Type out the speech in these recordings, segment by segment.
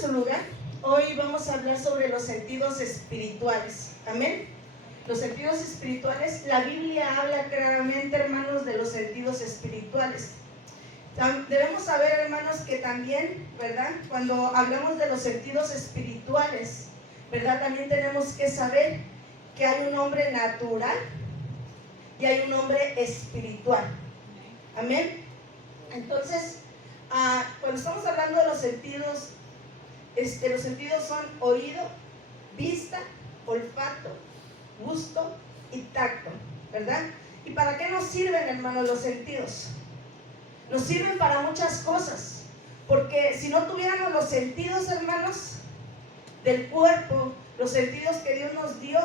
su lugar. Hoy vamos a hablar sobre los sentidos espirituales. Amén. Los sentidos espirituales, la Biblia habla claramente, hermanos, de los sentidos espirituales. Debemos saber, hermanos, que también, ¿verdad? Cuando hablamos de los sentidos espirituales, ¿verdad? También tenemos que saber que hay un hombre natural y hay un hombre espiritual. Amén. Entonces, cuando estamos hablando de los sentidos son oído, vista, olfato, gusto y tacto, ¿verdad? ¿Y para qué nos sirven, hermanos, los sentidos? Nos sirven para muchas cosas, porque si no tuviéramos los sentidos, hermanos, del cuerpo, los sentidos que Dios nos dio,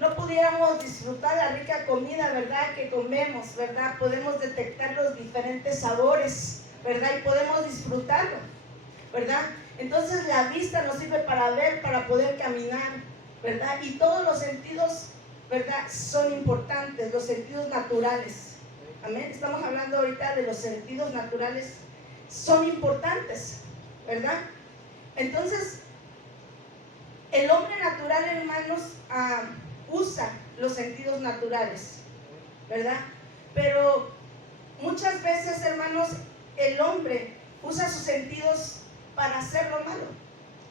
no pudiéramos disfrutar la rica comida, ¿verdad?, que comemos, ¿verdad? Podemos detectar los diferentes sabores, ¿verdad? Y podemos disfrutarlo, ¿verdad? Entonces la vista nos sirve para ver, para poder caminar, ¿verdad? Y todos los sentidos, ¿verdad?, son importantes, los sentidos naturales. Amén. Estamos hablando ahorita de los sentidos naturales, son importantes, ¿verdad? Entonces, el hombre natural, hermanos, usa los sentidos naturales, ¿verdad? Pero muchas veces, hermanos, el hombre usa sus sentidos para hacer lo malo,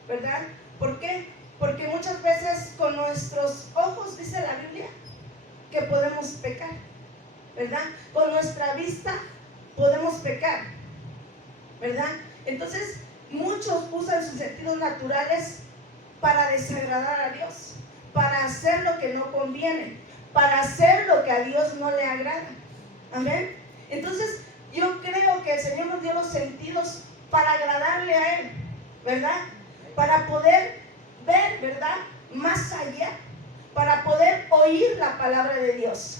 ¿verdad? ¿Por qué? Porque muchas veces con nuestros ojos, dice la Biblia, que podemos pecar, ¿verdad? Con nuestra vista podemos pecar, ¿verdad? Entonces, muchos usan sus sentidos naturales para desagradar a Dios, para hacer lo que no conviene, para hacer lo que a Dios no le agrada. Amén. Entonces, yo creo que el Señor nos dio los sentidos para agradarle a Él, ¿verdad? Para poder ver, ¿verdad?, más allá, para poder oír la palabra de Dios.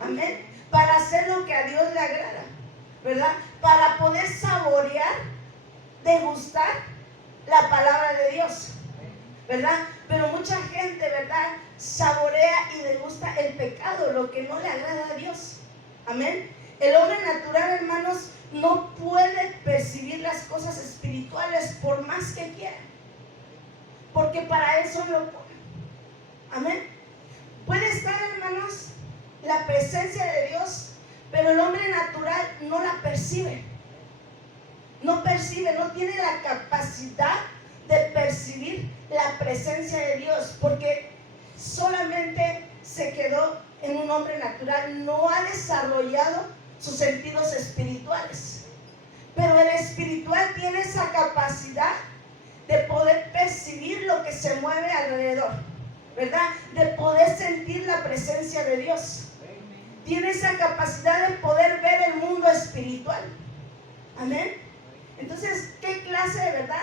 Amén. Para hacer lo que a Dios le agrada, ¿verdad? Para poder saborear, degustar la palabra de Dios, ¿verdad? Pero mucha gente, ¿verdad?, saborea y degusta el pecado, lo que no le agrada a Dios. Amén. El hombre natural, hermanos, no puede percibir las cosas espirituales por más que quiera, porque para eso lo pone. Amén. Puede estar, hermanos, la presencia de Dios, pero el hombre natural no la percibe. No percibe, no tiene la capacidad de percibir la presencia de Dios, porque solamente se quedó en un hombre natural, no ha desarrollado sus sentidos espirituales. Pero el espiritual tiene esa capacidad de poder percibir lo que se mueve alrededor, ¿verdad? De poder sentir la presencia de Dios. Tiene esa capacidad de poder ver el mundo espiritual. Amén. Entonces, ¿qué clase de verdad?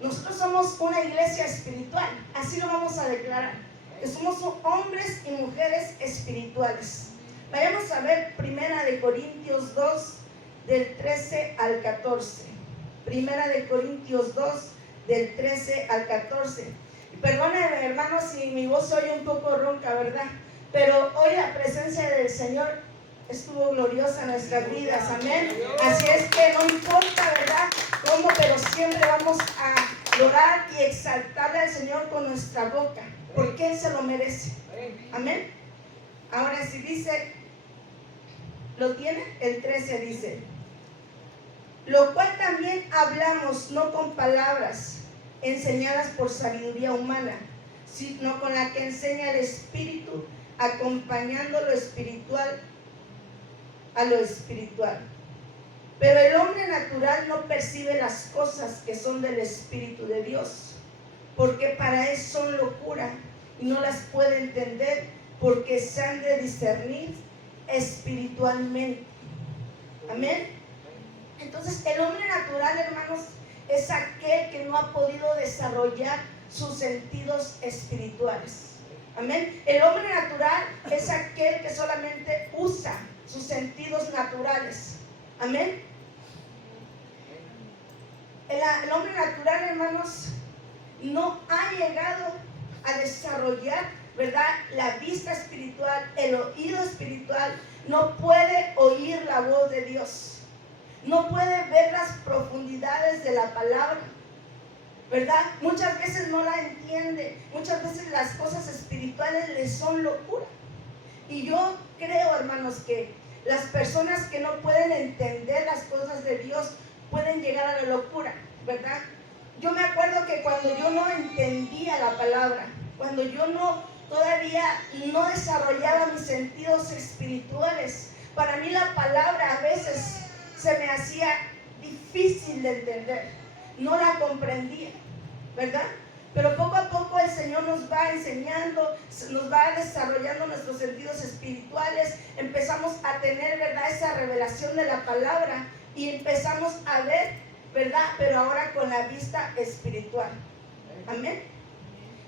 Nosotros somos una iglesia espiritual, así lo vamos a declarar, que somos hombres y mujeres espirituales. Vayamos a ver 1 Corintios 2, del 13 al 14. 1 Corintios 2, del 13 al 14. Y perdónenme, hermanos, si mi voz se oye un poco ronca, ¿verdad? Pero hoy la presencia del Señor estuvo gloriosa en nuestras vidas, amén. Así es que no importa, ¿verdad?, cómo, pero siempre vamos a adorar y exaltarle al Señor con nuestra boca, porque Él se lo merece. Amén. Ahora si dice, ¿lo tiene? El 13 dice: lo cual también hablamos no con palabras enseñadas por sabiduría humana, sino con la que enseña el Espíritu, acompañando lo espiritual a lo espiritual. Pero el hombre natural no percibe las cosas que son del Espíritu de Dios, porque para él son locura y no las puede entender, porque se han de discernir espiritualmente. Amén. Entonces, el hombre natural, hermanos, es aquel que no ha podido desarrollar sus sentidos espirituales. Amén. El hombre natural es aquel que solamente usa sus sentidos naturales. Amén. El hombre natural, hermanos, no ha llegado a desarrollar, ¿verdad?, la vista espiritual, el oído espiritual. No puede oír la voz de Dios, no puede ver las profundidades de la palabra, ¿verdad? Muchas veces no la entiende, muchas veces las cosas espirituales le son locura. Y yo creo, hermanos, que las personas que no pueden entender las cosas de Dios pueden llegar a la locura, ¿verdad? Yo me acuerdo que cuando yo no entendía la palabra, cuando yo todavía no desarrollaba mis sentidos espirituales, para mí la palabra a veces se me hacía difícil de entender, no la comprendía, ¿verdad? Pero poco a poco el Señor nos va enseñando, nos va desarrollando nuestros sentidos espirituales, empezamos a tener, ¿verdad?, esa revelación de la palabra y empezamos a ver, ¿verdad?, pero ahora con la vista espiritual. Amén.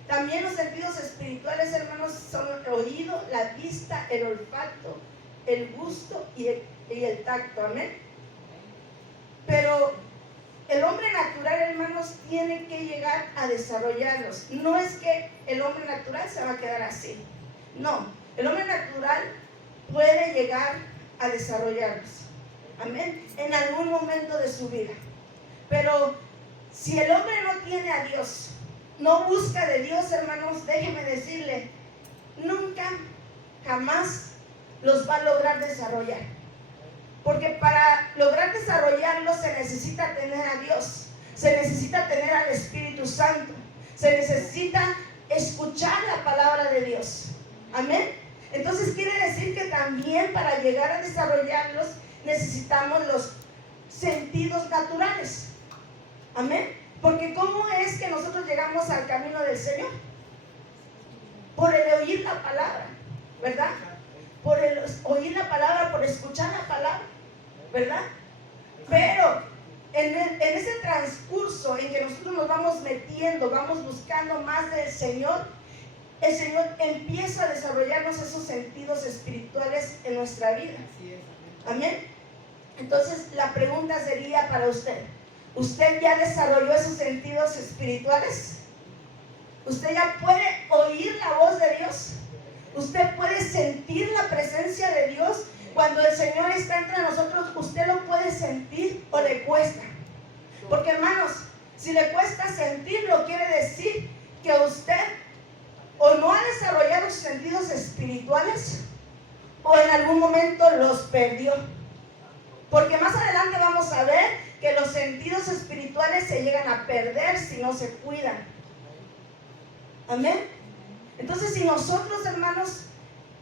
También los sentidos espirituales, hermanos, son el oído, la vista, el olfato, el gusto y el tacto. Amén. Pero el hombre natural, hermanos, tiene que llegar a desarrollarlos. No es que el hombre natural se va a quedar así. No, el hombre natural puede llegar a desarrollarlos. Amén. En algún momento de su vida. Pero si el hombre no tiene a Dios, no busca de Dios, hermanos, déjeme decirle, nunca, jamás los va a lograr desarrollar. Porque para lograr desarrollarlos se necesita tener a Dios, se necesita tener al Espíritu Santo, se necesita escuchar la palabra de Dios. Amén. Entonces quiere decir que también para llegar a desarrollarlos necesitamos los sentidos naturales. Amén. Porque ¿cómo es que nosotros llegamos al camino del Señor? Por el oír la palabra, ¿verdad? Por el oír la palabra, por escuchar la palabra, ¿verdad? Pero en ese transcurso en que nosotros nos vamos metiendo, vamos buscando más del Señor, el Señor empieza a desarrollarnos esos sentidos espirituales en nuestra vida. Amén. Entonces la pregunta sería para usted: ¿usted ya desarrolló esos sentidos espirituales? ¿Usted ya puede oír la voz de Dios? ¿Usted puede sentir la presencia de Dios? Cuando el Señor está entre nosotros, ¿usted lo puede sentir o le cuesta? Porque, hermanos, si le cuesta sentirlo, quiere decir que usted o no ha desarrollado sus sentidos espirituales o en algún momento los perdió. Porque más adelante vamos a ver que los sentidos espirituales se llegan a perder si no se cuidan. Amén. Entonces, si nosotros, hermanos,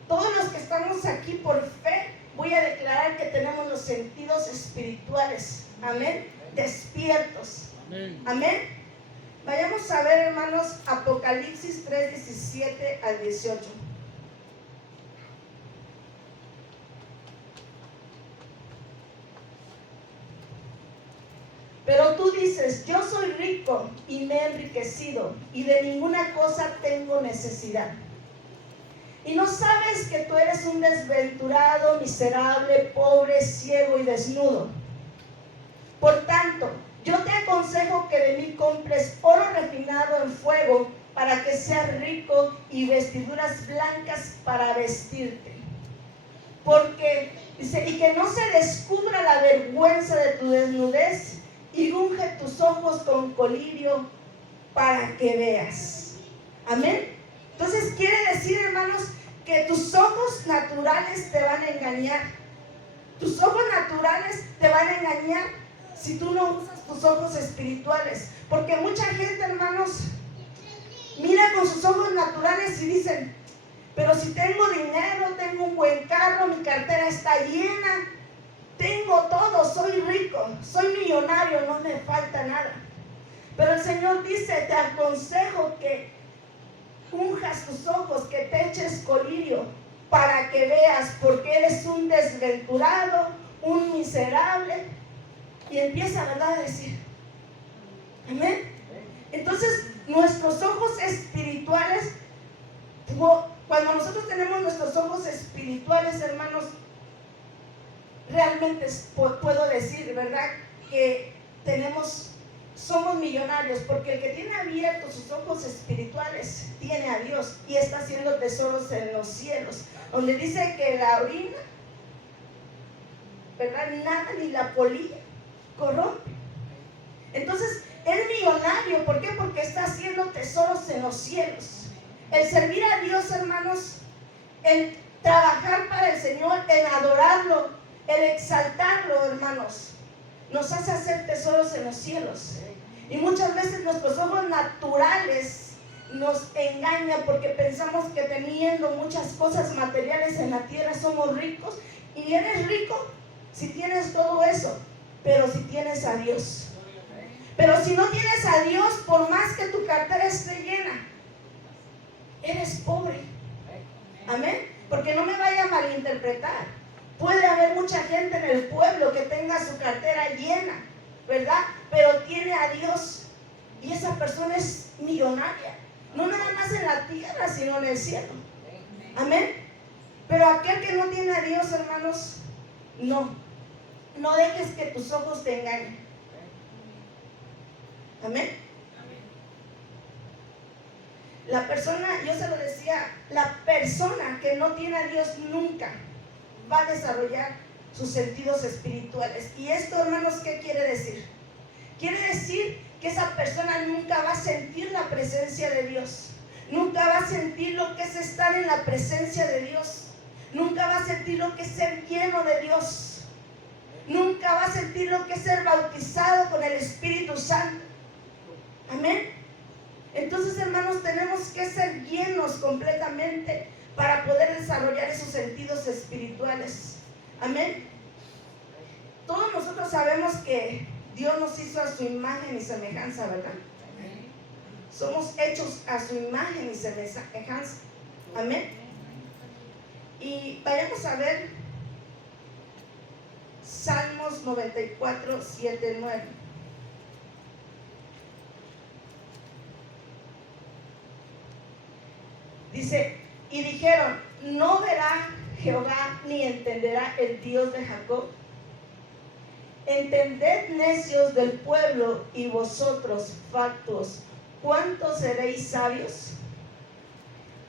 todos los que estamos aquí por fe, voy a declarar que tenemos los sentidos espirituales, amén, despiertos. Amén. Amén. Vayamos a ver, hermanos, Apocalipsis 3, 17 al 18. Pero tú dices: yo soy rico y me he enriquecido y de ninguna cosa tengo necesidad. Y no sabes que tú eres un desventurado, miserable, pobre, ciego y desnudo. Por tanto, yo te aconsejo que de mí compres oro refinado en fuego para que seas rico y vestiduras blancas para vestirte. Porque, dice, y que no se descubra la vergüenza de tu desnudez, y unge tus ojos con colirio para que veas. Amén. Entonces quiere decir, hermanos, que tus ojos naturales te van a engañar. Tus ojos naturales te van a engañar si tú no usas tus ojos espirituales. Porque mucha gente, hermanos, mira con sus ojos naturales y dicen: pero si tengo dinero, tengo un buen carro, mi cartera está llena, tengo todo, soy rico, soy millonario, no me falta nada. Pero el Señor dice: te aconsejo que unjas tus ojos, que te eches colirio para que veas, porque eres un desventurado, un miserable. Y empieza, ¿verdad?, a decir. Amén. Entonces, nuestros ojos espirituales, cuando nosotros tenemos nuestros ojos espirituales, hermanos, realmente puedo decir, ¿verdad?, que somos millonarios, porque el que tiene abiertos sus ojos espirituales tiene a Dios y está haciendo tesoros en los cielos, donde dice que la orina, ¿verdad?, nada, ni la polilla corrompe. Entonces, Es millonario. ¿Por qué? Porque está haciendo tesoros en los cielos. El servir a Dios, hermanos, el trabajar para el Señor, el adorarlo, el exaltarlo, hermanos, nos hace hacer tesoros en los cielos. Y muchas veces nuestros ojos naturales nos engañan porque pensamos que teniendo muchas cosas materiales en la tierra somos ricos. Y eres rico si tienes todo eso, pero si tienes a Dios. Pero si no tienes a Dios, por más que tu cartera esté llena, eres pobre. Amén. Porque no me vaya a malinterpretar. Puede haber mucha gente en el pueblo que tenga su cartera llena, ¿verdad? Pero tiene a Dios y esa persona es millonaria. No nada más en la tierra, sino en el cielo. Amén. Pero aquel que no tiene a Dios, hermanos, no dejes que tus ojos te engañen. Amén. La persona, yo se lo decía, la persona que no tiene a Dios nunca va a desarrollar sus sentidos espirituales. Y esto, hermanos, ¿qué quiere decir? Quiere decir que esa persona nunca va a sentir la presencia de Dios. Nunca va a sentir lo que es estar en la presencia de Dios. Nunca va a sentir lo que es ser lleno de Dios. Nunca va a sentir lo que es ser bautizado con el Espíritu Santo. Amén. Entonces, hermanos, tenemos que ser llenos completamente para poder desarrollar esos sentidos espirituales. Amén. Todos nosotros sabemos que Dios nos hizo a su imagen y semejanza, ¿verdad? Somos hechos a su imagen y semejanza. Amén. Y vayamos a ver Salmos 94, 7, 9. Dice, y dijeron, no verá Jehová ni entenderá el Dios de Jacob. Entended, necios del pueblo, y vosotros, fatuos, ¿cuántos seréis sabios?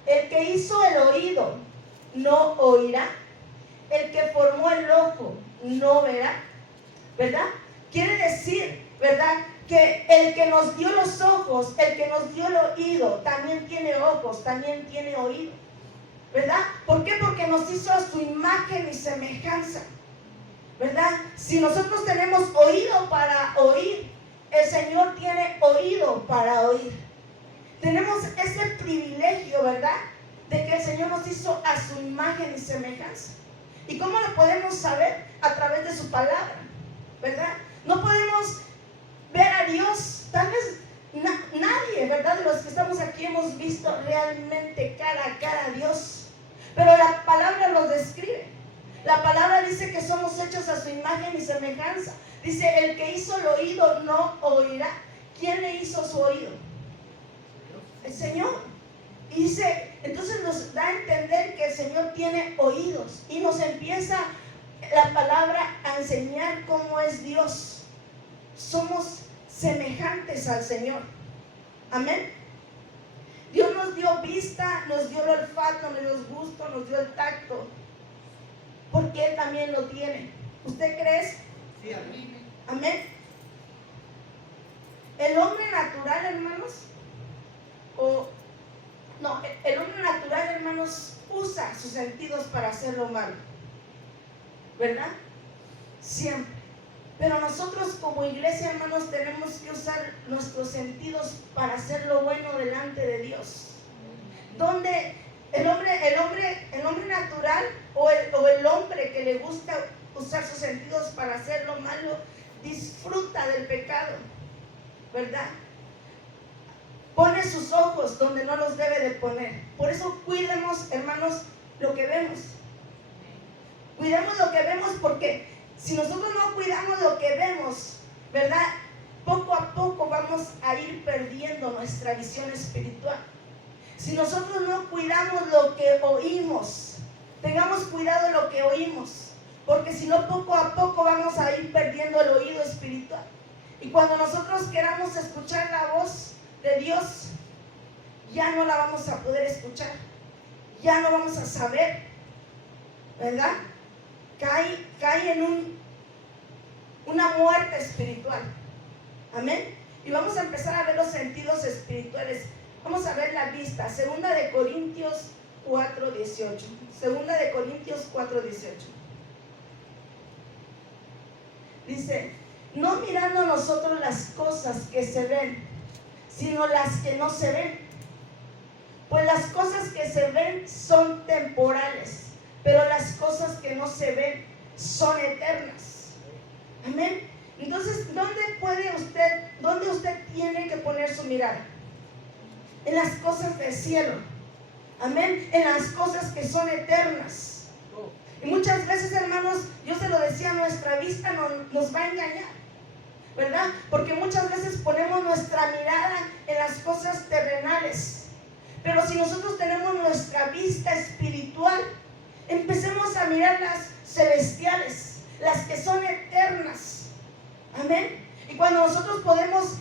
El que hizo el oído, ¿no oirá? El que formó el ojo, ¿no verá? ¿Verdad? Quiere decir, ¿verdad?, que el que nos dio los ojos, el que nos dio el oído, también tiene ojos, también tiene oído, ¿verdad? ¿Por qué? Porque nos hizo a su imagen y semejanza, ¿verdad? Si nosotros tenemos oído para oír, el Señor tiene oído para oír. Tenemos ese privilegio, ¿verdad?, de que el Señor nos hizo a su imagen y semejanza. ¿Y cómo lo podemos saber? A través de su palabra, ¿verdad? No podemos ver a Dios, tal vez nadie, ¿verdad?, de los que estamos aquí hemos visto realmente cara a cara a Dios, pero la palabra los describe. La palabra dice que somos hechos a su imagen y semejanza. Dice, el que hizo el oído no oirá. ¿Quién le hizo su oído? El Señor. Y dice, entonces nos da a entender que el Señor tiene oídos y nos empieza la palabra a enseñar cómo es Dios. Somos semejantes al Señor. Amén. Dios nos dio vista, nos dio el olfato, nos dio el gusto, nos dio el tacto, porque Él también lo tiene. ¿Usted cree? Sí, amén. Amén. El hombre natural, hermanos, el hombre natural, hermanos, usa sus sentidos para hacer lo malo, ¿verdad? Siempre. Pero nosotros como iglesia, hermanos, tenemos que usar nuestros sentidos para hacer lo bueno delante de Dios. Donde el hombre natural o el hombre que le gusta usar sus sentidos para hacer lo malo, disfruta del pecado, ¿verdad? Pone sus ojos donde no los debe de poner. Por eso cuidemos, hermanos, lo que vemos. Cuidemos lo que vemos, porque si nosotros no cuidamos lo que vemos, ¿verdad?, poco a poco vamos a ir perdiendo nuestra visión espiritual. Si nosotros no cuidamos lo que oímos, tengamos cuidado de lo que oímos, porque si no, poco a poco vamos a ir perdiendo el oído espiritual. Y cuando nosotros queramos escuchar la voz de Dios, ya no la vamos a poder escuchar, ya no vamos a saber, ¿verdad? Cae en una muerte espiritual. Amén. Y vamos a empezar a ver los sentidos espirituales. Vamos a ver la vista. 2 Corintios 4:18. 2 Corintios 4:18. Dice: no mirando nosotros las cosas que se ven, sino las que no se ven. Pues las cosas que se ven son temporales, pero las cosas que no se ven son eternas. Amén. Entonces, ¿dónde usted tiene que poner su mirada? En las cosas del cielo. Amén. En las cosas que son eternas. Y muchas veces, hermanos, yo se lo decía, nuestra vista nos va a engañar, ¿verdad? Porque muchas veces ponemos nuestra mirada en las cosas terrenales. Pero si nosotros tenemos nuestra vista espiritual, empecemos a mirar las celestiales, las que son eternas. Amén. Y cuando nosotros podemos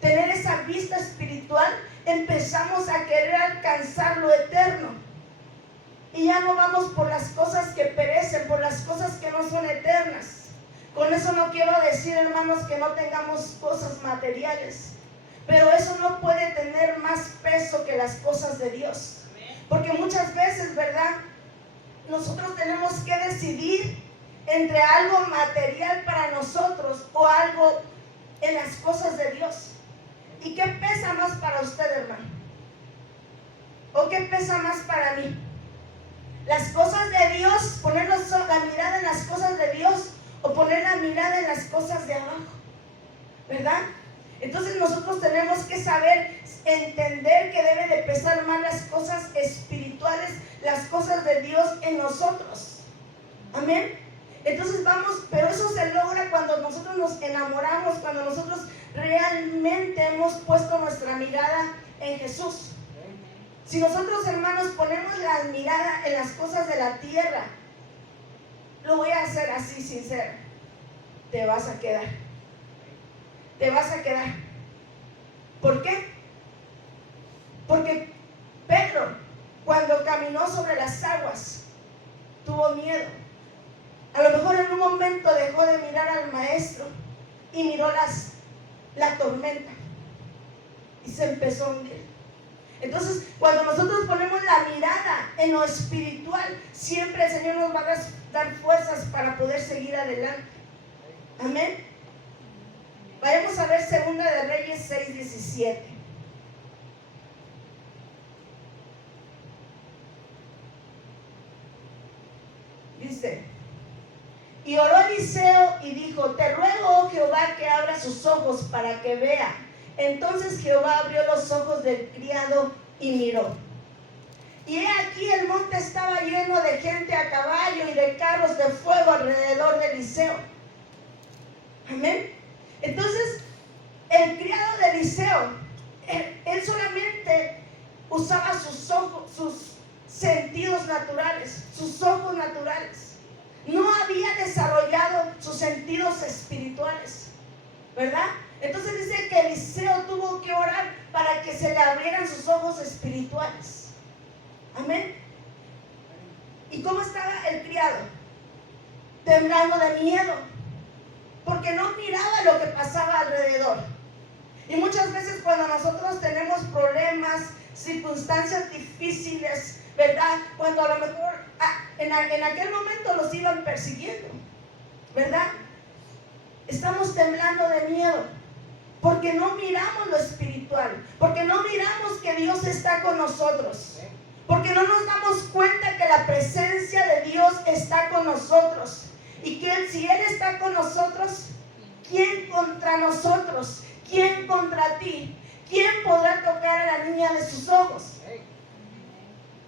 tener esa vista espiritual, empezamos a querer alcanzar lo eterno. Y ya no vamos por las cosas que perecen, por las cosas que no son eternas. Con eso no quiero decir, hermanos, que no tengamos cosas materiales. Pero eso no puede tener más peso que las cosas de Dios. Porque muchas veces, ¿verdad?, nosotros tenemos que decidir entre algo material para nosotros o algo en las cosas de Dios. ¿Y qué pesa más para usted, hermano? ¿O qué pesa más para mí? Las cosas de Dios, poner la mirada en las cosas de Dios, o poner la mirada en las cosas de abajo, ¿verdad? Entonces nosotros tenemos que saber, entender que debe de pesar más las cosas espirituales, las cosas de Dios en nosotros. Amén. Entonces pero eso se logra cuando nosotros nos enamoramos, cuando nosotros realmente hemos puesto nuestra mirada en Jesús. Si nosotros, hermanos, ponemos la mirada en las cosas de la tierra, lo voy a hacer así sincero, te vas a quedar. Te vas a quedar. ¿Por qué? Porque Pedro, cuando caminó sobre las aguas, tuvo miedo. A lo mejor en un momento dejó de mirar al maestro y miró la tormenta y se empezó a hundir. Entonces, cuando nosotros ponemos la mirada en lo espiritual, siempre el Señor nos va a dar fuerzas para poder seguir adelante. Amén. Vayamos a ver 2 de Reyes 6:17. Dice: y oró Eliseo y dijo: te ruego, oh Jehová, que abra sus ojos para que vea. Entonces Jehová abrió los ojos del criado y miró. Y he aquí el monte estaba lleno de gente a caballo y de carros de fuego alrededor de Eliseo. Amén. Entonces, el criado de Eliseo, él solamente usaba sus ojos, sus sentidos naturales, sus ojos naturales. No había desarrollado sus sentidos espirituales, ¿verdad? Entonces dice que Eliseo tuvo que orar para que se le abrieran sus ojos espirituales. Amén. ¿Y cómo estaba el criado? Temblando de miedo, porque no miraba lo que pasaba alrededor. Y muchas veces cuando nosotros tenemos problemas, circunstancias difíciles, ¿verdad? Cuando a lo mejor en aquel momento los iban persiguiendo, ¿verdad? Estamos temblando de miedo, porque no miramos lo espiritual, porque no miramos que Dios está con nosotros, porque no nos damos cuenta que la presencia de Dios está con nosotros. Y que si Él está con nosotros, ¿quién contra nosotros? ¿Quién contra ti? ¿Quién podrá tocar a la niña de sus ojos?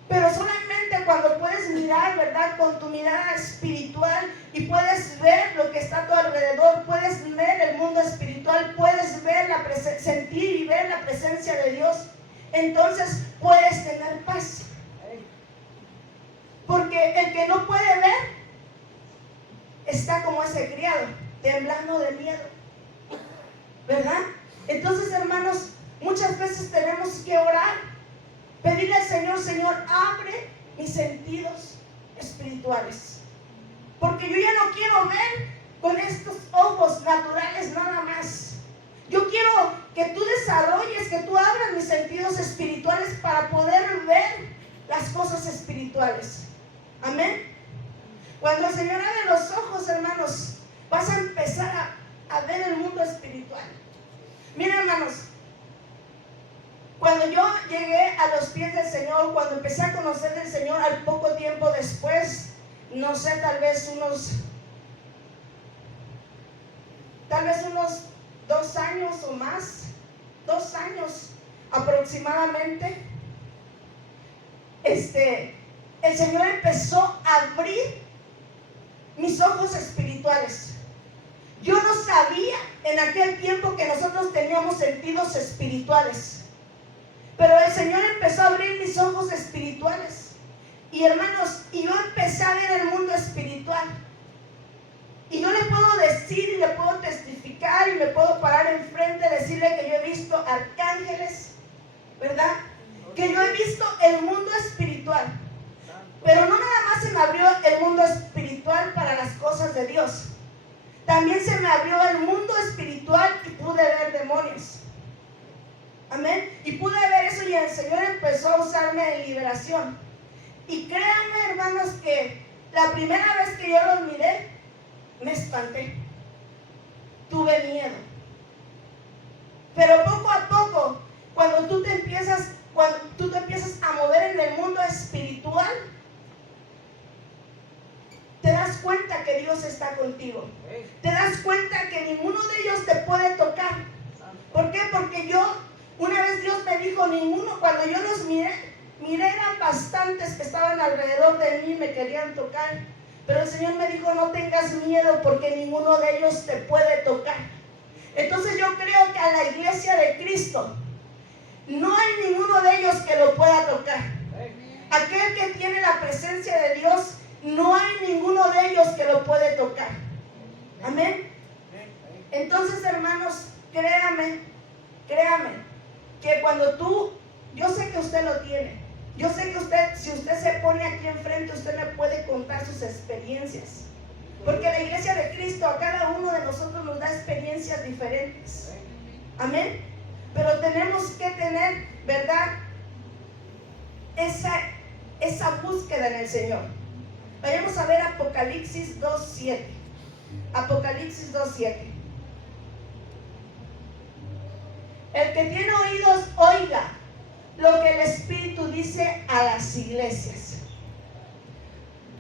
Pero solamente cuando puedes mirar, ¿verdad?, con tu mirada espiritual y puedes ver lo que está a tu alrededor, puedes ver el mundo espiritual, puedes ver sentir y ver la presencia de Dios, entonces puedes tener paz. Porque el que no puede ver está como ese criado, temblando de miedo, ¿verdad? Entonces, hermanos, muchas veces tenemos que orar, pedirle al Señor: Señor, abre mis sentidos espirituales, porque yo ya no quiero ver con estos ojos naturales nada más. Yo quiero que tú desarrolles, que tú abras mis sentidos espirituales para poder ver las cosas espirituales. Amén. Cuando el Señor abre los ojos, hermanos, vas a empezar a ver el mundo espiritual. Miren, hermanos, cuando yo llegué a los pies del Señor, cuando empecé a conocer del Señor, al poco tiempo después, no sé, tal vez unos 2 años o más, 2 años aproximadamente, el Señor empezó a abrir mis ojos espirituales. Yo no sabía en aquel tiempo que nosotros teníamos sentidos espirituales, pero el Señor empezó a abrir mis ojos espirituales. Y hermanos, y yo empecé a ver el mundo espiritual. Y yo le puedo decir y le puedo testificar y me puedo parar enfrente y decirle que yo he visto arcángeles, ¿verdad? Que yo he visto el mundo espiritual. Pero no nada más se me abrió el mundo espiritual para las cosas de Dios. También se me abrió el mundo espiritual y pude ver demonios. Amén. Y pude ver eso y el Señor empezó a usarme en liberación. Y créanme, hermanos, que la primera vez que yo los miré, me espanté. Tuve miedo. Pero poco a poco, cuando tú te empiezas a mover en el mundo espiritual, te das cuenta que Dios está contigo. Te das cuenta que ninguno de ellos te puede tocar. ¿Por qué? Porque una vez Dios me dijo, ninguno, cuando yo los miré eran bastantes que estaban alrededor de mí y me querían tocar. Pero el Señor me dijo, no tengas miedo porque ninguno de ellos te puede tocar. Entonces yo creo que a la iglesia de Cristo no hay ninguno de ellos que lo pueda tocar. Aquel que tiene la presencia de Dios, no hay ninguno de ellos que lo puede tocar. Amén. Entonces, hermanos, créame, que cuando yo sé que usted lo tiene. Yo sé que si usted se pone aquí enfrente, usted me puede contar sus experiencias. Porque la iglesia de Cristo a cada uno de nosotros nos da experiencias diferentes. Amén. Pero tenemos que tener, ¿verdad?, esa búsqueda en el Señor. Vayamos a ver Apocalipsis 2:7. Apocalipsis 2:7. El que tiene oídos, oiga lo que el Espíritu dice a las iglesias.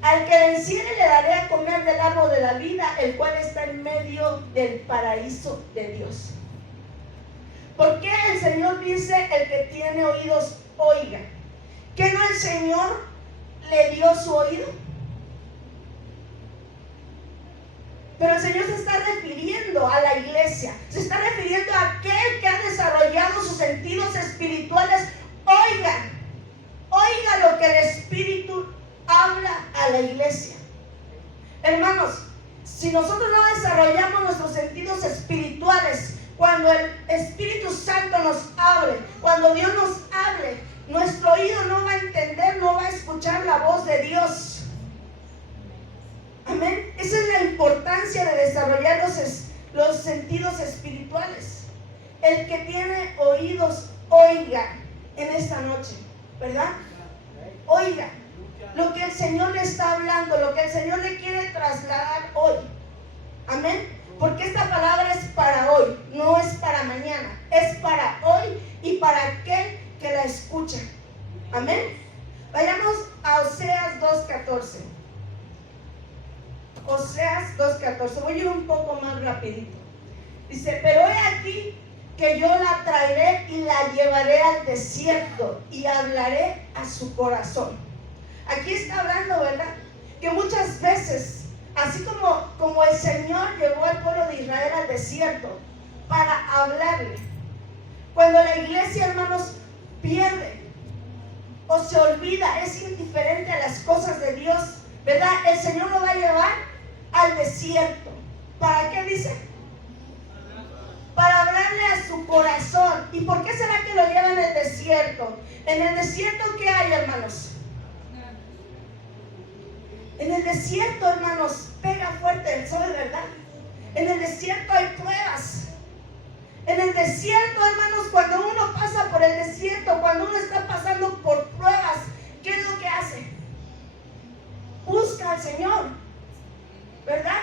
Al que venciere le daré a comer del árbol de la vida, el cual está en medio del paraíso de Dios. ¿Por qué el Señor dice el que tiene oídos, oiga? ¿Que no el Señor le dio su oído? Pero el Señor se está refiriendo a la iglesia, se está refiriendo a aquel que ha desarrollado sus sentidos espirituales. Oiga lo que el Espíritu habla a la iglesia. Hermanos, si nosotros no desarrollamos nuestros sentidos espirituales, cuando el Espíritu Santo nos hable, cuando Dios nos hable, nuestro oído no va a entender, no va a escuchar la voz de Dios. Amén. Esa es la importancia de desarrollar los sentidos espirituales. El que tiene oídos, oiga en esta noche, ¿verdad? Oiga lo que el Señor le está hablando, lo que el Señor le quiere trasladar hoy. Amén. Porque esta palabra es para hoy, no es para mañana, es para hoy y para aquel que la escucha. Amén. Vayamos a Oseas 2:14. Oseas 2:14. Voy a ir un poco más rapidito. Dice, pero he aquí que yo la traeré y la llevaré al desierto y hablaré a su corazón. Aquí está hablando, ¿verdad?, que muchas veces, así como el Señor llevó al pueblo de Israel al desierto para hablarle, cuando la iglesia, hermanos, pierde o se olvida, es indiferente a las cosas de Dios, ¿verdad?, el Señor lo va a llevar al desierto. ¿Para qué dice? Para hablarle a su corazón. ¿Y por qué será que lo lleva en el desierto? En el desierto, ¿qué hay, hermanos? En el desierto, hermanos, pega fuerte el sol, ¿verdad? En el desierto hay pruebas. En el desierto, hermanos, cuando uno pasa por el desierto, cuando uno está pasando por pruebas, ¿qué es lo que hace? Busca al Señor, ¿verdad?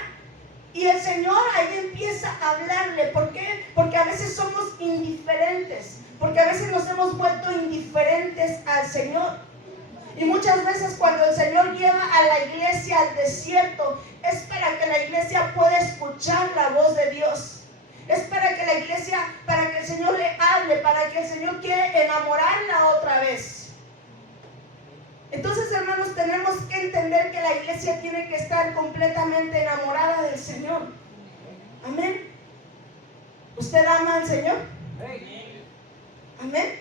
Y el Señor ahí empieza a hablarle. ¿Por qué? Porque a veces somos indiferentes, porque a veces nos hemos vuelto indiferentes al Señor. Y muchas veces cuando el Señor lleva a la iglesia al desierto, es para que la iglesia pueda escuchar la voz de Dios. Es para que la iglesia, para que el Señor le hable, para que el Señor quiere enamorarla otra vez. Entonces, hermanos, tenemos que entender que la iglesia tiene que estar completamente enamorada del Señor. Amén. ¿Usted ama al Señor? Amén.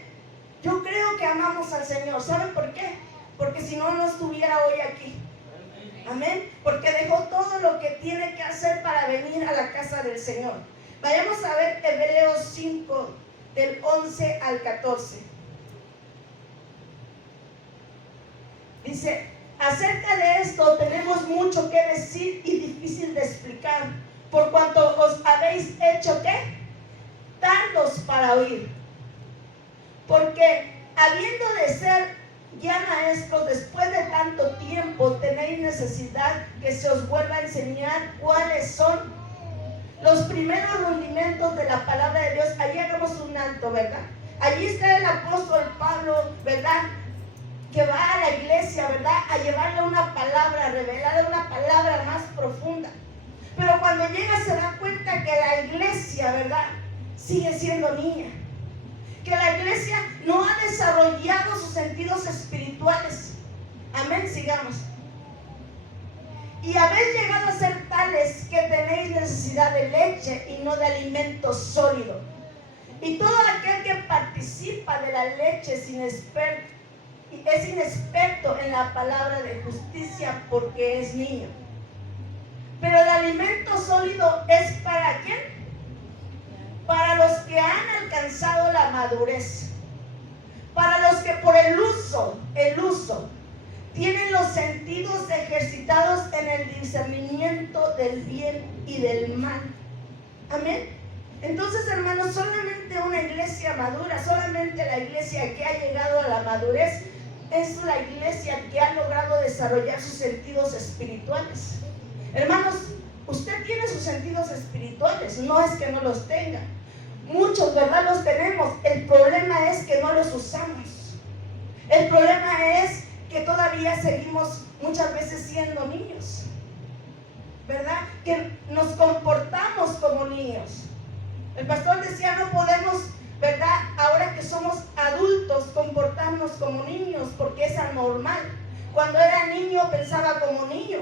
Yo creo que amamos al Señor. ¿Saben por qué? Porque si no, no estuviera hoy aquí. Amén. Porque dejó todo lo que tiene que hacer para venir a la casa del Señor. Vayamos a ver Hebreos 5, del 11 al 14. Dice: acerca de esto tenemos mucho que decir y difícil de explicar, por cuanto os habéis hecho ¿qué? Tardos para oír. Porque habiendo de ser ya maestros después de tanto tiempo, tenéis necesidad que se os vuelva a enseñar cuáles son los primeros rudimentos de la palabra de Dios. Allí hagamos un alto, ¿verdad? Allí está el apóstol Pablo, ¿verdad? Que va a la iglesia, ¿verdad? A llevarle una palabra, a revelarle una palabra más profunda. Pero cuando llega se da cuenta que la iglesia, ¿verdad? Sigue siendo niña. Que la iglesia no ha desarrollado sus sentidos espirituales. Amén, sigamos. Y habéis llegado a ser tales que tenéis necesidad de leche y no de alimento sólido. Y todo aquel que participa de la leche es inexperto en la palabra de justicia, porque es niño. Pero el alimento sólido es ¿para quién? Para los que han alcanzado la madurez, para los que por el uso tienen los sentidos ejercitados en el discernimiento del bien y del mal. Amén. Entonces, hermanos, solamente una iglesia madura, solamente la iglesia que ha llegado a la madurez, es la iglesia que ha logrado desarrollar sus sentidos espirituales. Hermanos, usted tiene sus sentidos espirituales, no es que no los tenga. Muchos, ¿verdad? Los tenemos. El problema es que no los usamos. El problema es que todavía seguimos muchas veces siendo niños, ¿verdad? Que nos comportamos como niños. El pastor decía, no podemos, ¿verdad? Ahora que somos adultos, comportarnos como niños, porque es anormal. Cuando era niño pensaba como niño,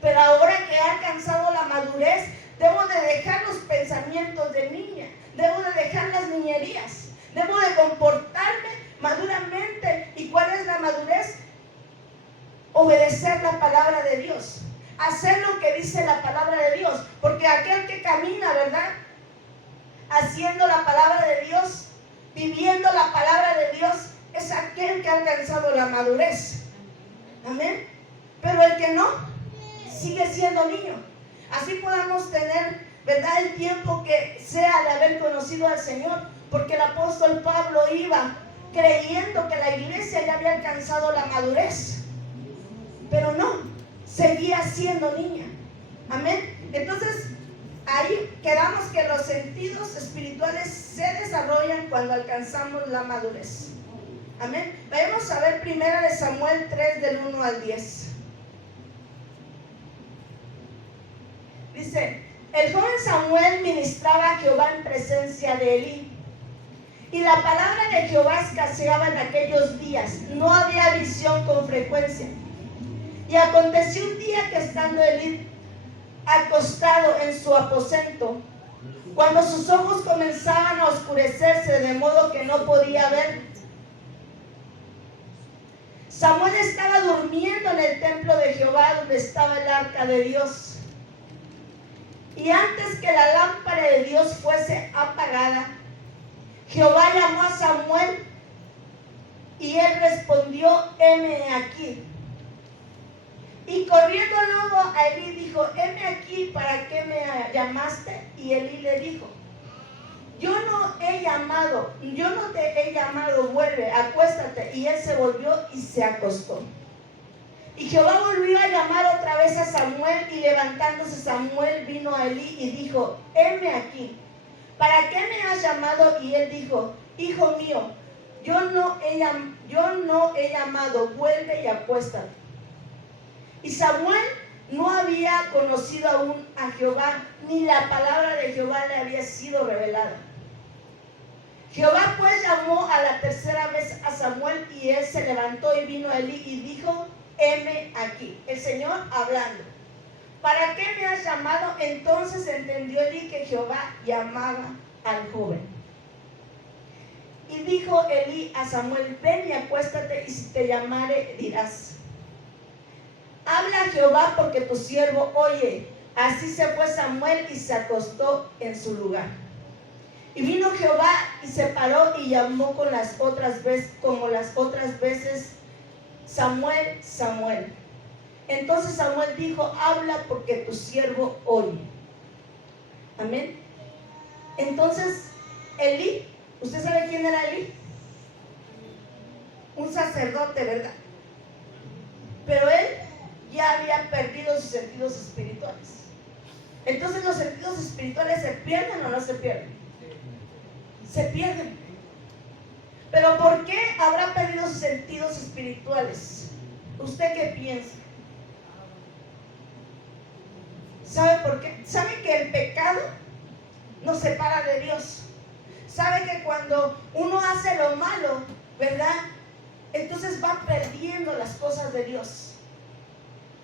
pero ahora que he alcanzado la madurez, debo de dejar los pensamientos de niña, debo de dejar las niñerías, debo de comportarme maduramente. ¿Y cuál es la madurez? Obedecer la palabra de Dios, hacer lo que dice la palabra de Dios, porque aquel que camina, ¿verdad?, haciendo la palabra de Dios, viviendo la palabra de Dios, es aquel que ha alcanzado la madurez. Amén. Pero el que no, sigue siendo niño. Así podamos tener, ¿verdad?, el tiempo que sea de haber conocido al Señor, porque el apóstol Pablo iba creyendo que la iglesia ya había alcanzado la madurez, pero no, seguía siendo niña. Amén. Entonces, ahí quedamos que los sentidos espirituales se desarrollan cuando alcanzamos la madurez. Amén. Vamos a ver 1 Samuel 3 del 1 al 10. Dice: el joven Samuel ministraba a Jehová en presencia de Elí, y la palabra de Jehová escaseaba en aquellos días, no había visión con frecuencia. Y aconteció un día que estando Elí acostado en su aposento, cuando sus ojos comenzaban a oscurecerse de modo que no podía ver, Samuel estaba durmiendo en el templo de Jehová, donde estaba el arca de Dios. Y antes que la lámpara de Dios fuese apagada, Jehová llamó a Samuel, y él respondió: heme aquí. Y corriendo luego a Elí dijo: heme aquí, ¿para qué me llamaste? Y Elí le dijo: yo no te he llamado, vuelve, acuéstate. Y él se volvió y se acostó. Y Jehová volvió a llamar otra vez a Samuel, y levantándose Samuel vino a Elí y dijo, heme aquí, ¿para qué me has llamado? Y él dijo, hijo mío, yo no he llamado, vuelve y acuéstate. Y Samuel no había conocido aún a Jehová, ni la palabra de Jehová le había sido revelada. Jehová pues llamó a la tercera vez a Samuel, y él se levantó y vino a Elí y dijo, heme aquí. El Señor hablando. ¿Para qué me has llamado? Entonces entendió Elí que Jehová llamaba al joven. Y dijo Elí a Samuel, ven y acuéstate, y si te llamare dirás, habla Jehová porque tu siervo oye. Así se fue Samuel y se acostó en su lugar. Y vino Jehová y se paró y llamó como las otras veces, Samuel, Samuel. Entonces Samuel dijo, habla porque tu siervo oye. Amén. Entonces Elí, ¿usted sabe quién era Elí? Un sacerdote, ¿verdad? Pero él ya había perdido sus sentidos espirituales. Entonces, ¿los sentidos espirituales se pierden o no se pierden? Se pierden. Pero ¿por qué habrá perdido sus sentidos espirituales? ¿Usted qué piensa? ¿Sabe por qué? ¿Sabe que el pecado nos separa de Dios? ¿Sabe que cuando uno hace lo malo, ¿verdad? Entonces va perdiendo las cosas de Dios.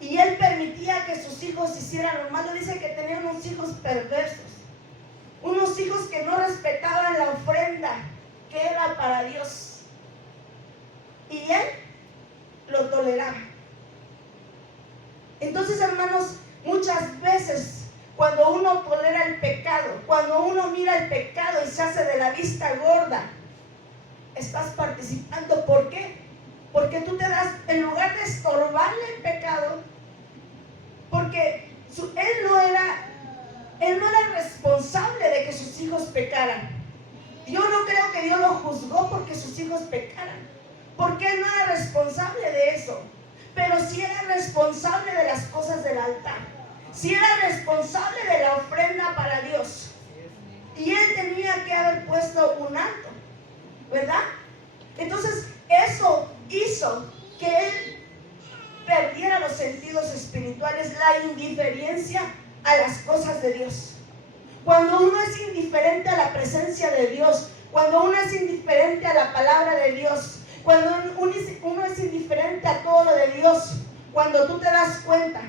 Y él permitía que sus hijos hicieran lo malo. Dice que tenían unos hijos perversos, unos hijos que no respetaban la ofrenda que era para Dios, y él lo toleraba. Entonces, hermanos, muchas veces cuando uno tolera el pecado, cuando uno mira el pecado y se hace de la vista gorda, estás participando. ¿Por qué? Porque tú te das, en lugar de estorbarle el pecado, porque él no era responsable de que sus hijos pecaran. Yo no creo que Dios lo juzgó porque sus hijos pecaran, porque él no era responsable de eso, pero sí era responsable de las cosas del altar, sí era responsable de la ofrenda para Dios, y él tenía que haber puesto un alto, ¿verdad? Entonces eso hizo que él perdiera los sentidos espirituales, la indiferencia a las cosas de Dios. Cuando uno es indiferente a la presencia de Dios, cuando uno es indiferente a la palabra de Dios, cuando uno es indiferente a todo lo de Dios, cuando tú te das cuenta,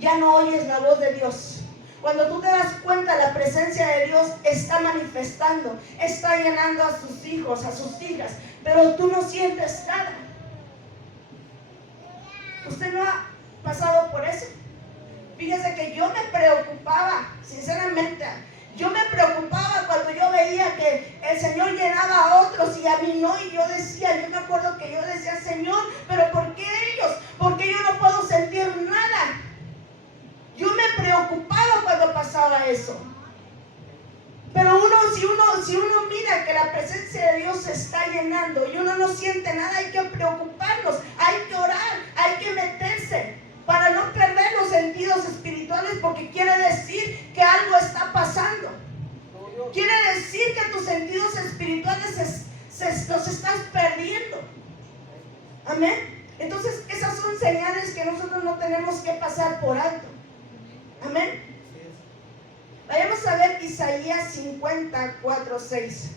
ya no oyes la voz de Dios. Cuando tú te das cuenta, la presencia de Dios está manifestando, está llenando a sus hijos, a sus hijas, pero tú no sientes nada. ¿Usted no ha pasado por eso? Fíjese que yo me preocupaba, sinceramente, yo me preocupaba cuando yo veía que el Señor llenaba a otros y a mí no, y yo me acuerdo que yo decía, Señor, pero ¿por qué ellos? ¿Por qué yo no puedo sentir nada? Yo me preocupaba cuando pasaba eso. Pero si uno mira que la presencia de Dios se está llenando y uno no siente nada, hay que preocuparnos, hay que orar, hay que meterse para no perder los sentidos espirituales, porque quiere decir que algo está pasando. Quiere decir que tus sentidos espirituales los estás perdiendo. Amén. Entonces esas son señales que nosotros no tenemos que pasar por alto. Amén. Vayamos a ver Isaías 54:6.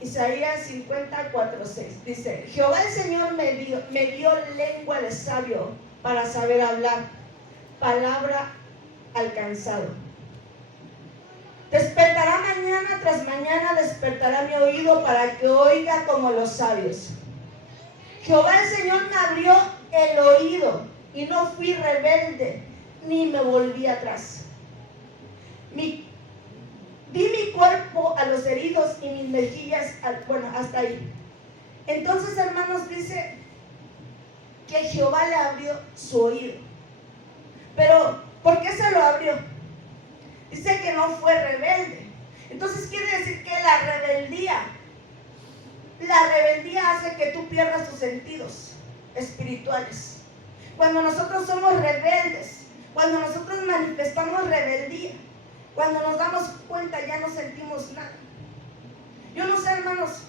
Isaías 54:6 dice: Jehová el Señor me dio lengua de sabio para saber hablar, palabra alcanzado. Despertará mañana tras mañana, despertará mi oído para que oiga como los sabios. Jehová el Señor me abrió el oído y no fui rebelde ni me volví atrás. Di mi cuerpo a los heridos y mis mejillas, hasta ahí. Entonces, hermanos, dice que Jehová le abrió su oído. Pero, ¿por qué se lo abrió? Dice que no fue rebelde. Entonces quiere decir que la rebeldía hace que tú pierdas tus sentidos espirituales. Cuando nosotros somos rebeldes, cuando nosotros manifestamos rebeldía, cuando nos damos cuenta ya no sentimos nada. Yo no sé, hermanos,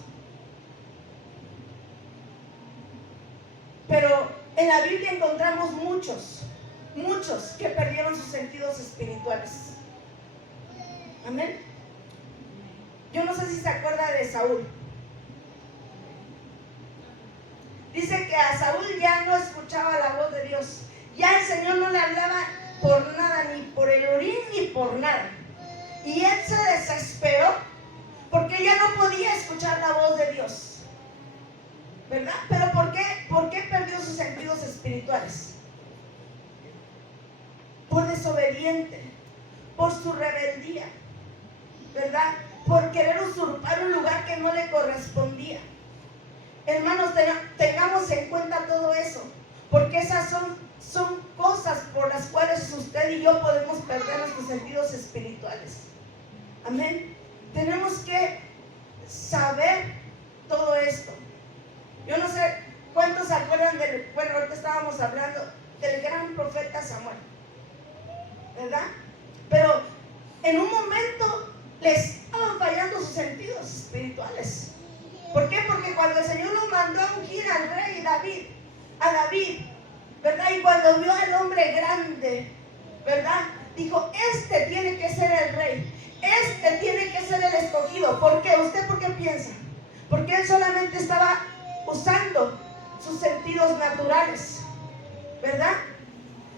pero en la Biblia encontramos muchos que perdieron sus sentidos espirituales. Amén. Yo no sé si se acuerda de Saúl. Dice que a Saúl ya no escuchaba la voz de Dios. Ya el Señor no le hablaba por nada, ni por el orín, ni por nada. Y él se desesperó porque ya no podía escuchar la voz de Dios. ¿Verdad? Pero ¿por qué perdió sus sentidos espirituales? Por desobediente, por su rebeldía, ¿verdad? Por querer usurpar un lugar que no le correspondía. Hermanos, tengamos en cuenta todo eso, porque esas son cosas por las cuales usted y yo podemos perder nuestros sentidos espirituales. Amén. Tenemos que saber todo esto. Yo no sé cuántos se acuerdan ahorita estábamos hablando del gran profeta Samuel, ¿verdad? Pero en un momento les estaban fallando sus sentidos espirituales. ¿Por qué? Porque cuando el Señor lo mandó a ungir al rey David, ¿verdad? Y cuando vio al hombre grande, ¿verdad? Dijo, este tiene que ser el rey, este tiene que ser el escogido. ¿Por qué? ¿Usted por qué piensa? Porque él solamente estaba usando sus sentidos naturales, ¿verdad?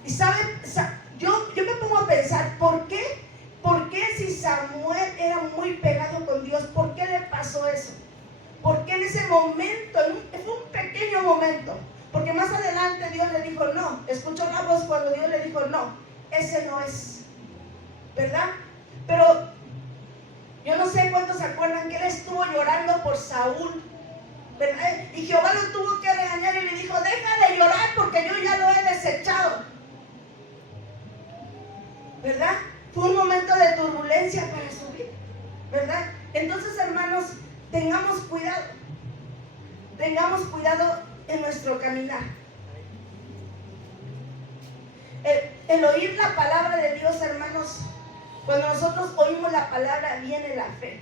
Y yo me pongo a pensar, ¿por qué si Samuel era muy pegado con Dios, por qué le pasó eso? Porque en ese momento, fue un pequeño momento, porque más adelante Dios le dijo no, escuchó la voz cuando Dios le dijo no, ese no es, ¿verdad? Pero yo no sé cuántos se acuerdan que él estuvo llorando por Saúl, ¿verdad? Y Jehová lo tuvo que regañar y le dijo, deja de llorar porque yo ya lo he desechado, ¿verdad? Fue un momento de turbulencia para su vida, ¿verdad? Entonces, hermanos, tengamos cuidado en nuestro caminar. El oír la palabra de Dios, hermanos, cuando nosotros oímos la palabra viene la fe.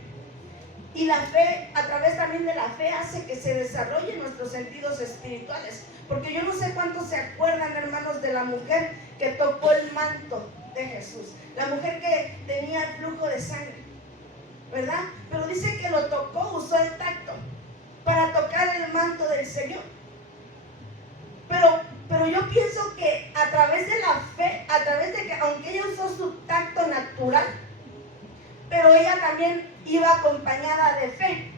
Y la fe, a través también de la fe, hace que se desarrollen nuestros sentidos espirituales. Porque yo no sé cuántos se acuerdan, hermanos, de la mujer que tocó el manto de Jesús. La mujer que tenía el flujo de sangre, ¿verdad? Pero dice que lo tocó, usó el tacto para tocar el manto del Señor. Pero yo pienso que a través de la fe, a través de que, aunque ella usó su tacto natural, pero ella también iba acompañada de fe.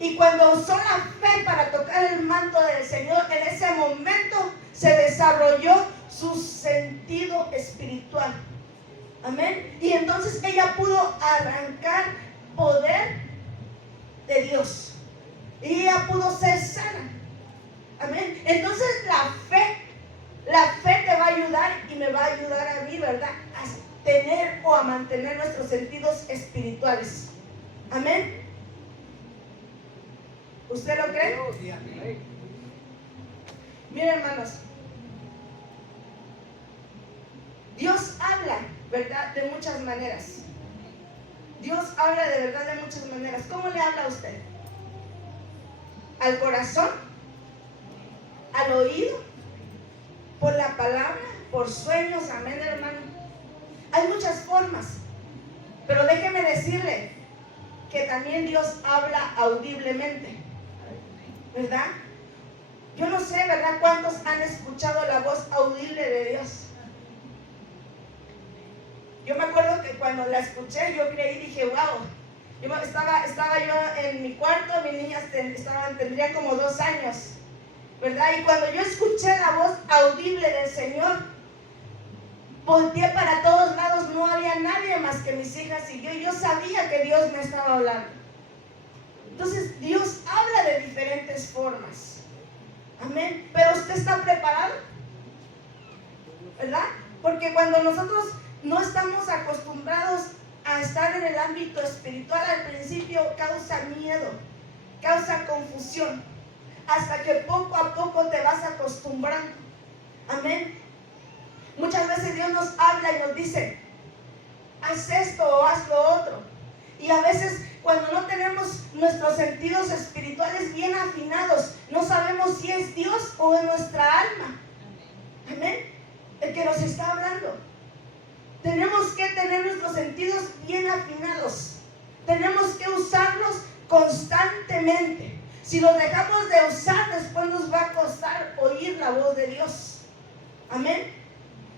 Y cuando usó la fe para tocar el manto del Señor, en ese momento se desarrolló su sentido espiritual. Amén. Y entonces ella pudo arrancar poder de Dios. Y ella pudo ser sana. Amén. Entonces la fe te va a ayudar y me va a ayudar a mí, ¿verdad? A tener o a mantener nuestros sentidos espirituales. Amén. ¿Usted lo cree? Miren, hermanos, Dios habla, ¿verdad? De muchas maneras. Dios habla de verdad de muchas maneras. ¿Cómo le habla a usted? ¿Al corazón? ¿Al oído? ¿Por la palabra? ¿Por sueños? Amén, hermano. Hay muchas formas. Pero déjeme decirle que también Dios habla audiblemente, ¿verdad? Yo no sé, ¿verdad? ¿Cuántos han escuchado la voz audible de Dios? Yo me acuerdo que cuando la escuché, yo creí y dije, wow. Estaba yo en mi cuarto, mis niñas tendrían como 2 años, ¿verdad? Y cuando yo escuché la voz audible del Señor, volteé para todos lados, no había nadie más que mis hijas y yo sabía que Dios me estaba hablando. Entonces, Dios habla de diferentes formas. Amén. Pero usted está preparado, ¿verdad? Porque cuando nosotros no estamos acostumbrados a estar en el ámbito espiritual, al principio causa miedo, causa confusión, hasta que poco a poco te vas acostumbrando. Amén. Muchas veces Dios nos habla y nos dice, haz esto o haz lo otro. Y a veces cuando no tenemos nuestros sentidos espirituales bien afinados, no sabemos si es Dios o es nuestra alma. Amén. El que nos está hablando. Tenemos que tener nuestros sentidos bien afinados. Tenemos que usarlos constantemente. Si los dejamos de usar, después nos va a costar oír la voz de Dios. Amén.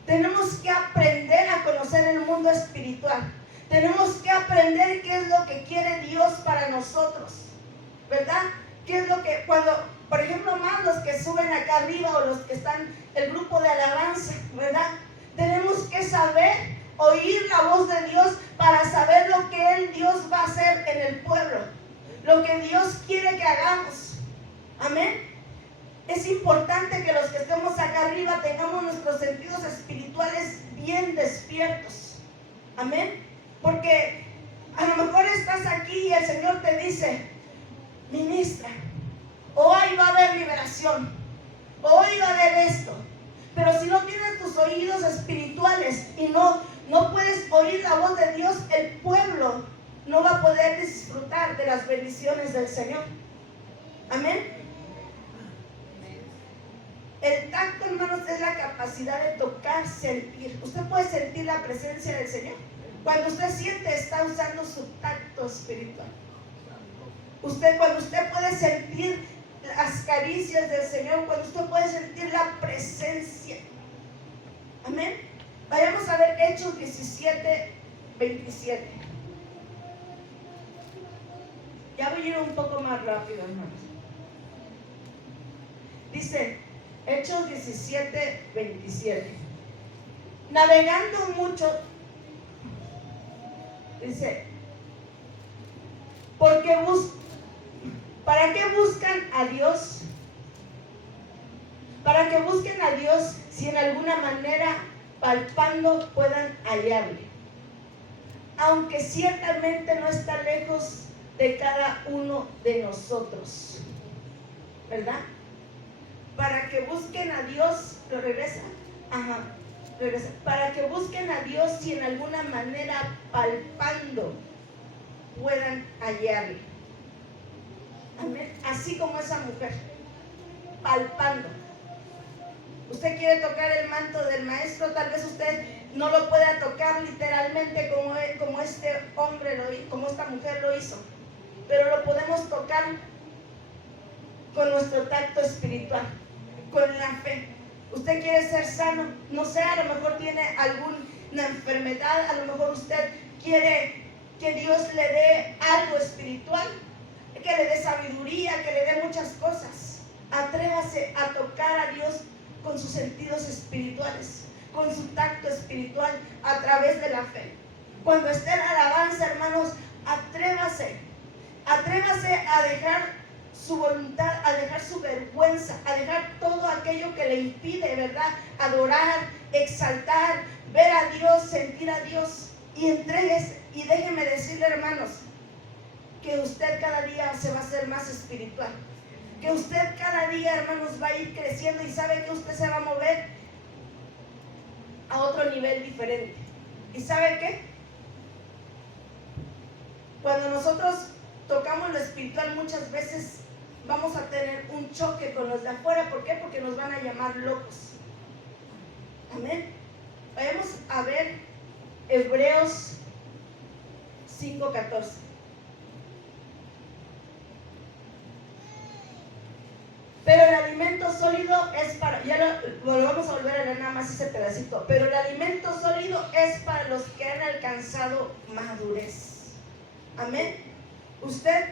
Tenemos que aprender a conocer el mundo espiritual. Tenemos que aprender qué es lo que quiere Dios para nosotros, ¿verdad? ¿Qué es lo que, cuando, por ejemplo, más los que suben acá arriba o los que están, el grupo de alabanza, ¿verdad? Tenemos que saber oír la voz de Dios para saber lo que Dios va a hacer en el pueblo, lo que Dios quiere que hagamos. Amén. Es importante que los que estemos acá arriba tengamos nuestros sentidos espirituales bien despiertos. Amén. Porque a lo mejor estás aquí y el Señor te dice, ministra, hoy va a haber liberación, hoy va a haber esto. Pero si no tienes tus oídos espirituales y no puedes oír la voz de Dios, el pueblo no va a poder disfrutar de las bendiciones del Señor. Amén. El tacto, hermanos, es la capacidad de tocar, sentir. Usted puede sentir la presencia del Señor. Cuando usted siente, está usando su tacto espiritual. Cuando usted puede sentir las caricias del Señor, cuando usted puede sentir la presencia. Amén. Vayamos a ver Hechos 17, 27. Ya voy a ir un poco más rápido, hermanos. Dice, Hechos 17, 27. Navegando mucho, dice, ¿para qué buscan a Dios? Para que busquen a Dios si en alguna manera palpando puedan hallarle. Aunque ciertamente no está lejos de cada uno de nosotros. ¿Verdad? Para que busquen a Dios, ¿lo regresa? Ajá, regresa. Para que busquen a Dios si en alguna manera palpando puedan hallarle. Amén. Así como esa mujer, palpando. Usted quiere tocar el manto del maestro, tal vez usted no lo pueda tocar literalmente como este hombre, como esta mujer lo hizo, pero lo podemos tocar con nuestro tacto espiritual, con la fe. Usted quiere ser sano, no sé, a lo mejor tiene alguna enfermedad, a lo mejor usted quiere que Dios le dé algo espiritual, que le dé sabiduría, que le dé muchas cosas. Atrévase a tocar a Dios con sus sentidos espirituales, con su tacto espiritual, a través de la fe. Cuando esté en alabanza, hermanos, atrévase a dejar su voluntad, a dejar su vergüenza, a dejar todo aquello que le impide, ¿verdad? Adorar, exaltar, ver a Dios, sentir a Dios, y entréguese. Y déjeme decirle, hermanos, que usted cada día se va a hacer más espiritual, que usted cada día, hermanos, va a ir creciendo, y sabe que usted se va a mover a otro nivel diferente. ¿Y sabe qué? Cuando nosotros tocamos lo espiritual, muchas veces vamos a tener un choque con los de afuera. ¿Por qué? Porque nos van a llamar locos. Amén. Vayamos a ver Hebreos 5:14. Pero el alimento sólido es para, ya lo vamos a volver a leer nada más ese pedacito, pero el alimento sólido es para los que han alcanzado madurez. Amén. Usted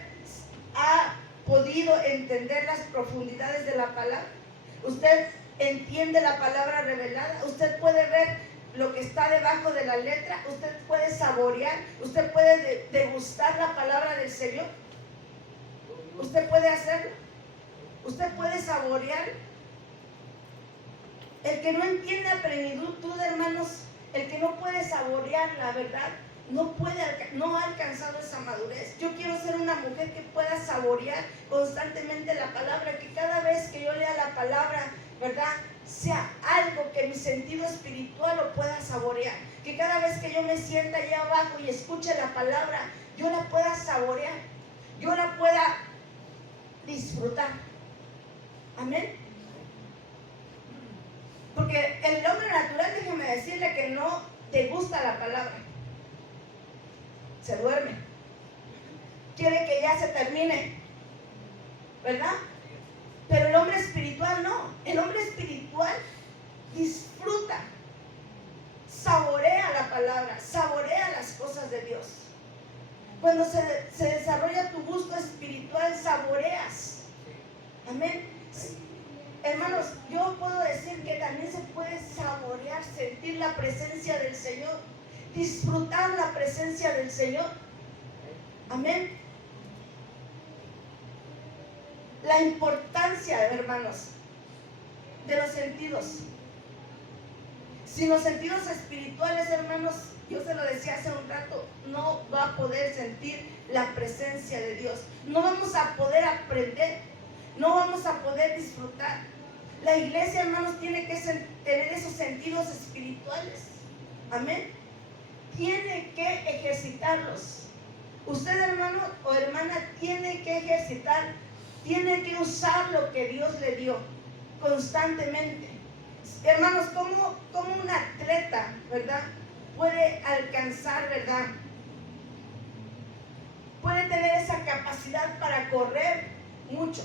ha podido entender las profundidades de la palabra. Usted entiende la palabra revelada. Usted puede ver lo que está debajo de la letra. Usted puede saborear. Usted puede degustar la palabra del Señor. Usted puede hacerlo. Usted puede saborear. El que no entiende a plenitud, hermanos, el que no puede saborear la verdad, no ha alcanzado esa madurez. Yo quiero ser una mujer que pueda saborear constantemente la palabra, que cada vez que yo lea la palabra, ¿verdad?, sea algo que mi sentido espiritual lo pueda saborear. Que cada vez que yo me sienta allá abajo y escuche la palabra, yo la pueda saborear, yo la pueda disfrutar. Amén. Porque el hombre natural, déjeme decirle que no te gusta la palabra. Se duerme. Quiere que ya se termine, ¿verdad? Pero el hombre espiritual no. El hombre espiritual disfruta, saborea la palabra, saborea las cosas de Dios. Cuando se desarrolla tu gusto espiritual, saboreas. Amén. Hermanos, yo puedo decir que también se puede saborear, sentir la presencia del Señor, disfrutar la presencia del Señor. Amén. La importancia, hermanos, de los sentidos. Sin los sentidos espirituales, hermanos, yo se lo decía hace un rato, no va a poder sentir la presencia de Dios. No vamos a poder aprender, no vamos a poder disfrutar. La iglesia, hermanos, tiene que tener esos sentidos espirituales. Amén. Tiene que ejercitarlos. Usted, hermano o hermana, tiene que ejercitar, tiene que usar lo que Dios le dio constantemente. Hermanos, ¿cómo un atleta, ¿verdad?, puede alcanzar, ¿verdad?, puede tener esa capacidad para correr mucho,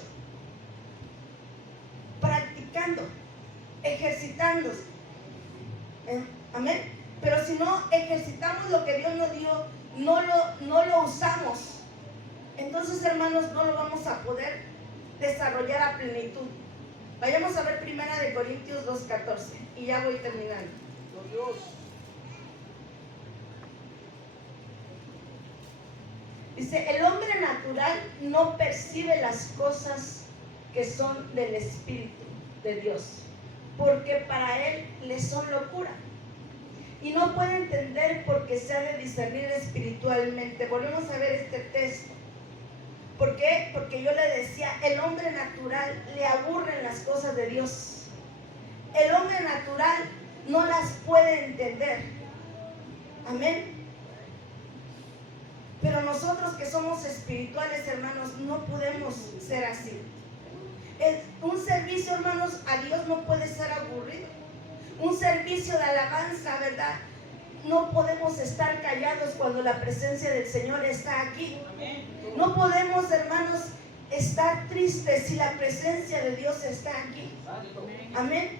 practicando, ejercitándose. Amén. Pero si no ejercitamos lo que Dios nos dio, no lo usamos, entonces, hermanos, no lo vamos a poder desarrollar a plenitud. Vayamos a ver 1 Corintios 2:14 y ya voy terminando. Dice, el hombre natural no percibe las cosas que son del Espíritu de Dios, porque para él le son locura. Y no puede entender porque se ha de discernir espiritualmente. Volvemos a ver este texto. ¿Por qué? Porque yo le decía, el hombre natural le aburren las cosas de Dios. El hombre natural no las puede entender. Amén. Pero nosotros que somos espirituales, hermanos, no podemos ser así. Un servicio, hermanos, a Dios no puede ser aburrido. Un servicio de alabanza, ¿verdad? No podemos estar callados cuando la presencia del Señor está aquí. No podemos, hermanos, estar tristes si la presencia de Dios está aquí. Amén.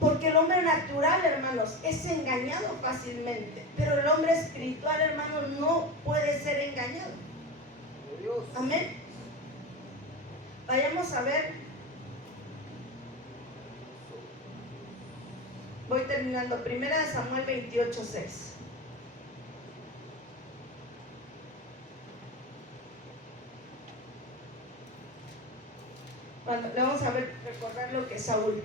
Porque el hombre natural, hermanos, es engañado fácilmente. Pero el hombre espiritual, hermanos, no puede ser engañado. Amén. Vayamos a ver. Voy terminando. 1 Samuel 28:6. Le vamos a ver, recordar lo que Saúl.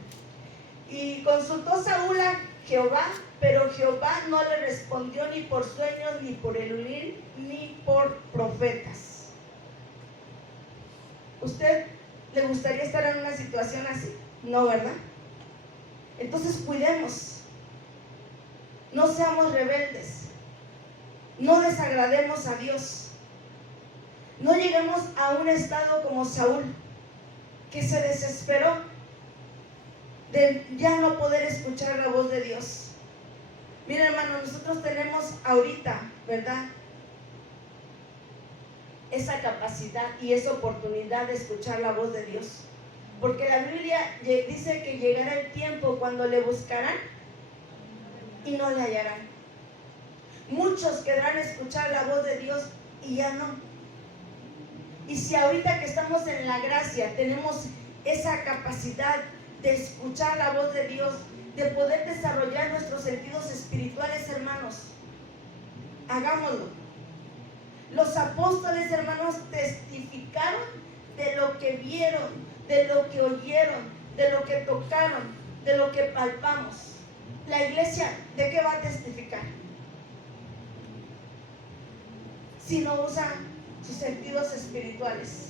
Y consultó Saúl a Jehová, pero Jehová no le respondió ni por sueños, ni por el huir, ni por profetas. ¿Usted le gustaría estar en una situación así? No, ¿verdad? Entonces cuidemos, no seamos rebeldes, no desagrademos a Dios, no lleguemos a un estado como Saúl, que se desesperó de ya no poder escuchar la voz de Dios. Mira, hermano, nosotros tenemos ahorita, ¿verdad?, esa capacidad y esa oportunidad de escuchar la voz de Dios. Porque la Biblia dice que llegará el tiempo cuando le buscarán y no le hallarán. Muchos querrán escuchar la voz de Dios y ya no. Y si ahorita que estamos en la gracia tenemos esa capacidad de escuchar la voz de Dios, de poder desarrollar nuestros sentidos espirituales, hermanos, hagámoslo. Los apóstoles, hermanos, testificaron de lo que vieron, de lo que oyeron, de lo que tocaron. de lo que palpamos. La iglesia, ¿de qué va a testificar? Si no usa sus sentidos espirituales.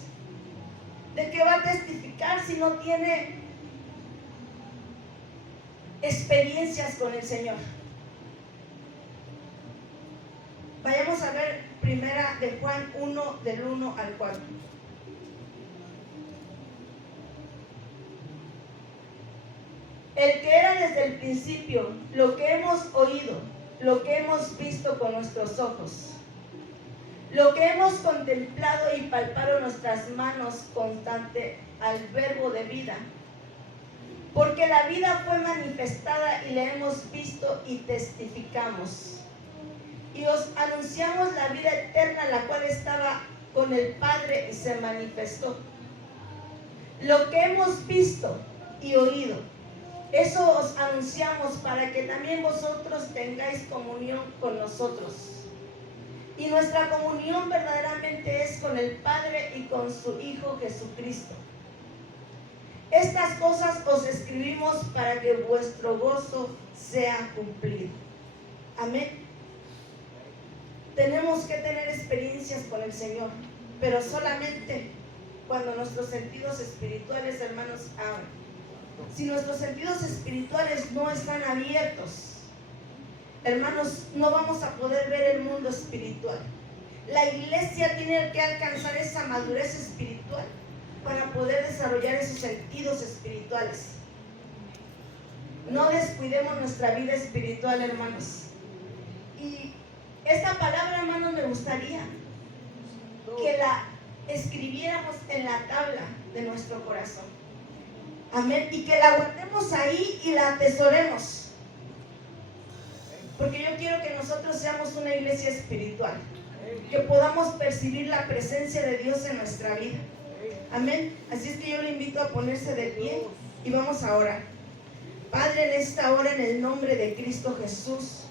¿De qué va a testificar si no tiene experiencias con el Señor? Vayamos a ver primera de Juan 1, del 1 al 4. El que era desde el principio, lo que hemos oído, lo que hemos visto con nuestros ojos, lo que hemos contemplado y palpado nuestras manos constante al verbo de vida. Porque la vida fue manifestada y la hemos visto y testificamos. Y os anunciamos la vida eterna, la cual estaba con el Padre y se manifestó. Lo que hemos visto y oído, eso os anunciamos para que también vosotros tengáis comunión con nosotros. Y nuestra comunión verdaderamente es con el Padre y con su Hijo Jesucristo. Estas cosas os escribimos para que vuestro gozo sea cumplido. Amén. Tenemos que tener experiencias con el Señor, pero solamente cuando nuestros sentidos espirituales, hermanos, abren. Si nuestros sentidos espirituales no están abiertos, hermanos, no vamos a poder ver el mundo espiritual. La iglesia tiene que alcanzar esa madurez espiritual para poder desarrollar esos sentidos espirituales. No descuidemos nuestra vida espiritual, hermanos. Y esta palabra, hermanos, me gustaría que la escribiéramos en la tabla de nuestro corazón. Amén. Y que la guardemos ahí y la atesoremos. Porque yo quiero que nosotros seamos una iglesia espiritual. Que podamos percibir la presencia de Dios en nuestra vida. Amén. Así es que yo le invito a ponerse de pie y vamos a orar. Padre, en esta hora, en el nombre de Cristo Jesús,